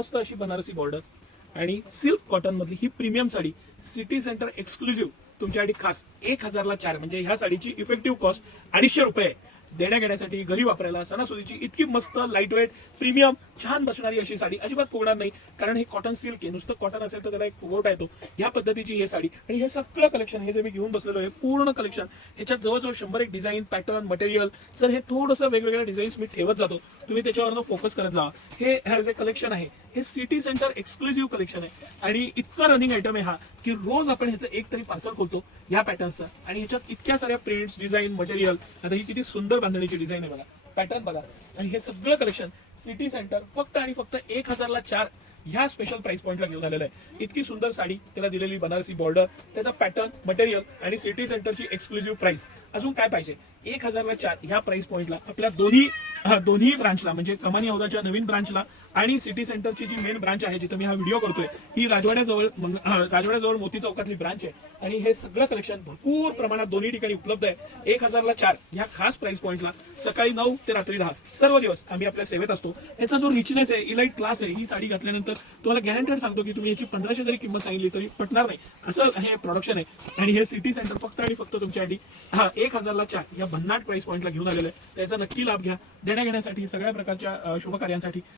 मस्त अशी बनारसी बॉर्डर आणि सिल्क कॉटन मधली ही premium sari city centre exclusive तुमच्यासाठी खास 1000ला 4 म्हणजे ह्या साडीची इफेक्टिव्ह कॉस्ट 250 रुपये देण्या घेण्यासाठी घरी वापरायला सणासुदीची इतकी मस्त लाईट वेट प्रीमियम छान बसणारी अशी साडी अजिबात फुगणार नाही कारण हे कॉटन सिल्क आहे. नुसतं कॉटन असेल तर त्याला एक फुगवटा येतो. ह्या पद्धतीची ही साडी आणि हे सगळं कलेक्शन हे जे मी घेऊन बसलेलो आहे पूर्ण कलेक्शन ह्याच्यात जवळजवळ 100 एक डिझाईन पॅटर्न मटेरियल जर हे थोडंसं वेगवेगळ्या डिझाईन्स मी ठेवत जातो तुम्ही त्याच्यावर फोकस करत जा. हे जे कलेक्शन आहे हे सिटी सेंटर एक्सक्लुझिव्ह कलेक्शन आहे आणि इतकं रनिंग आयटम आहे हा की रोज आपण ह्याचं एक तरी पार्सल खोलतो या पॅटर्नचा आणि ह्याच्यात इतक्या साऱ्या प्रिंट्स डिझाईन मटेरियल. आता ही किती सुंदर बांधणीची डिझाईन आहे बघा पॅटर्न बघा आणि हे सगळं कलेक्शन सिटी सेंटर फक्त आणि फक्त 1000ला 4 ह्या स्पेशल प्राइस पॉइंटला घेऊन आलेलं आहे. इतकी सुंदर साडी त्याला दिलेली बनारसी बॉर्डर त्याचा पॅटर्न मटेरियल आणि सिटी सेंटरची एक्सक्लुझिव्ह प्राइस अजून काय पाहिजे. 1000ला 4 ह्या प्राइस पॉइंटला आपल्या दोन्ही ब्रांचला म्हणजे कमानी हौदाच्या नवीन ब्रांचला आणि सिटी सेंटरची जी मेन ब्रांच आहे जिथे मी हा व्हिडिओ करतोय ही राजवाड्याजवळ मोती चौकातली ब्रांच आहे आणि हे सगळं कलेक्शन भरपूर प्रमाणात दोन्ही ठिकाणी उपलब्ध आहे. 1000ला 4 ह्या खास प्राइस पॉइंटला सकाळी 9 ते रात्री 10 सर्व दिवस आम्ही आपल्या सेवेत असतो. याचा जो रिचनेस आहे इलाइट क्लास आहे ही साडी घातल्यानंतर तुम्हाला गॅरंटेड सांगतो की तुम्ही याची 1500 जरी किंमत सांगितली तरी पटणार नाही असं हे प्रोडक्शन आहे आणि हे सिटी सेंटर फक्त आणि फक्त तुमच्यासाठी 1000ला 4 या भन्नाट प्राइस पॉइंटला घेऊन आलेलं आहे. त्याचा नक्की लाभ घ्या. देण्या घेण्यासाठी सगळ्या प्रकारच्या शुभकार्यांसाठी